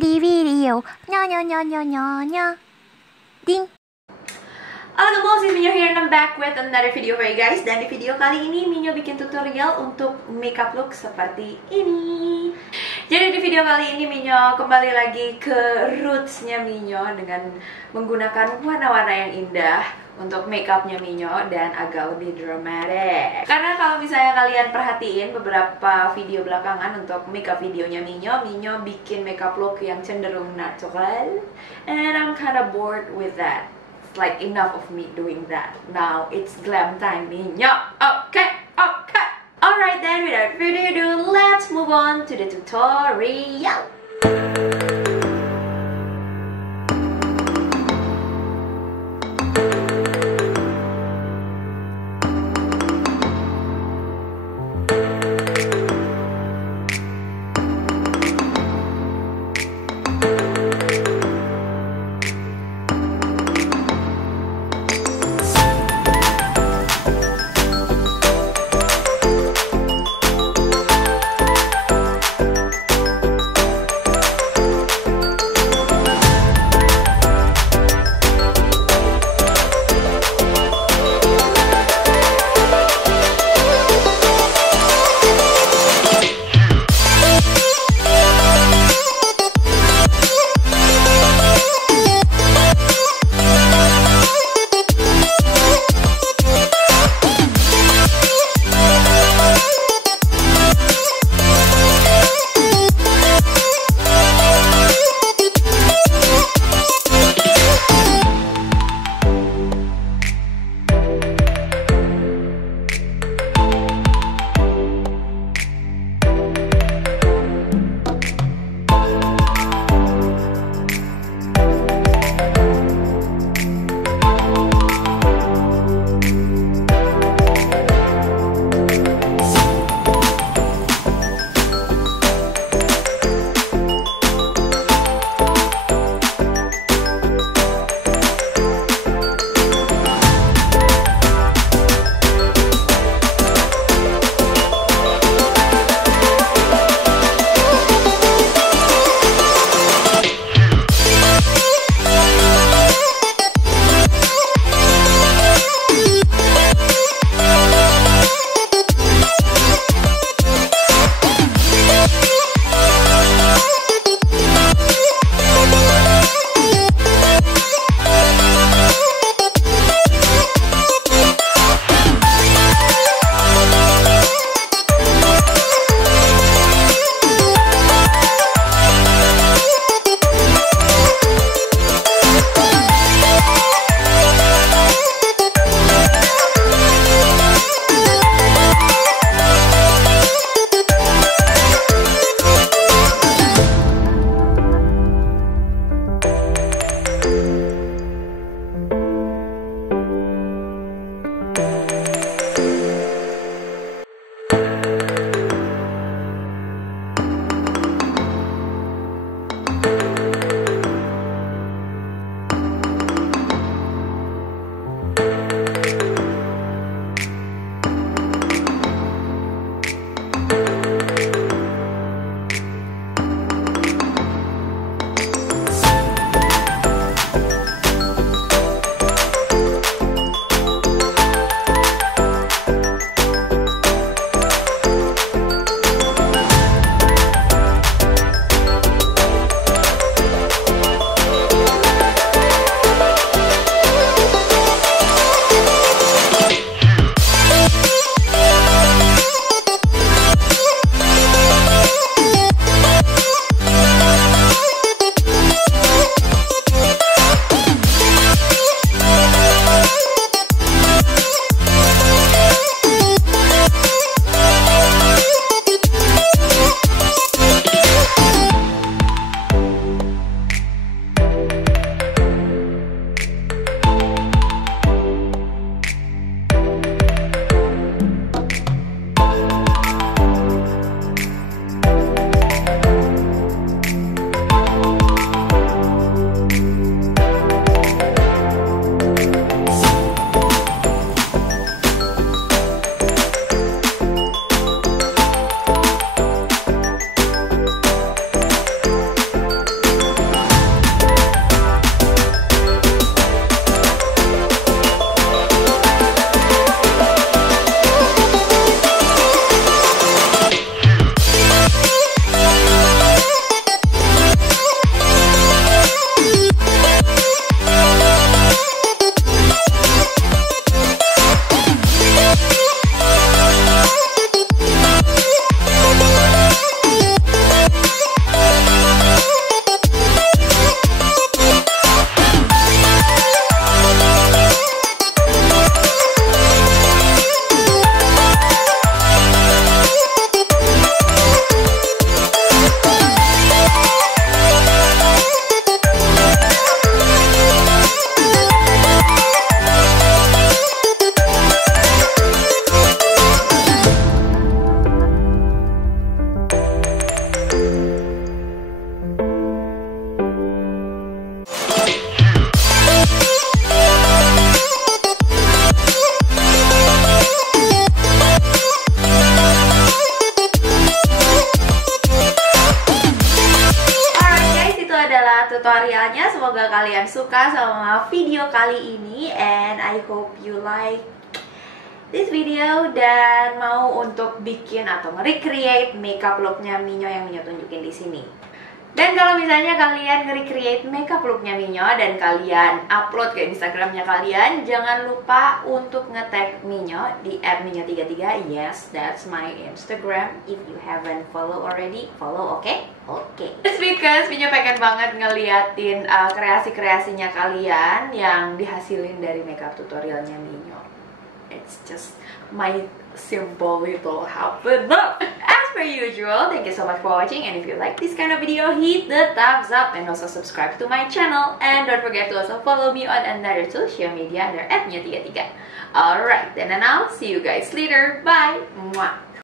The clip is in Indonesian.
beauty video. Nya nya nya nya nya nya. Ding. Halo gemoys, it's Minyo here and I'm back with another video for you guys. Dan di video kali ini Minyo bikin tutorial untuk makeup look seperti ini. Jadi di video kali ini Minyo kembali lagi ke rootsnya Minyo dengan menggunakan warna-warna yang indah untuk makeupnya Minyo dan agak lebih dramatic. Karena kalau misalnya kalian perhatiin beberapa video belakangan untuk makeup videonya Minyo bikin makeup look yang cenderung natural, and I'm kinda bored with that. It's like enough of me doing that. Now it's glam time, Minyo. Okay. Alright then, without further ado, let's move on to the tutorial. adalah tutorialnya. Semoga kalian suka sama video kali ini, and I hope you like this video dan mau untuk bikin atau nge-recreate makeup looknya Minyo yang Minyo tunjukin di sini. Dan kalau misalnya kalian nge-recreate makeup looknya Minyo dan kalian upload ke Instagramnya kalian, jangan lupa untuk nge-tag Minyo di @minyo33. Yes, that's my Instagram. If you haven't follow already, follow, okay? Okay. It's because Minyo pengen banget ngeliatin kreasi-kreasinya kalian yang dihasilin dari makeup tutorialnya Minyo. It's just my simple little habit. As per usual, thank you so much for watching, and if you like this kind of video, hit the thumbs up and also subscribe to my channel, and don't forget to also follow me on another social media under @minyo33. Alright, then and I'll see you guys later. Bye. Mwah.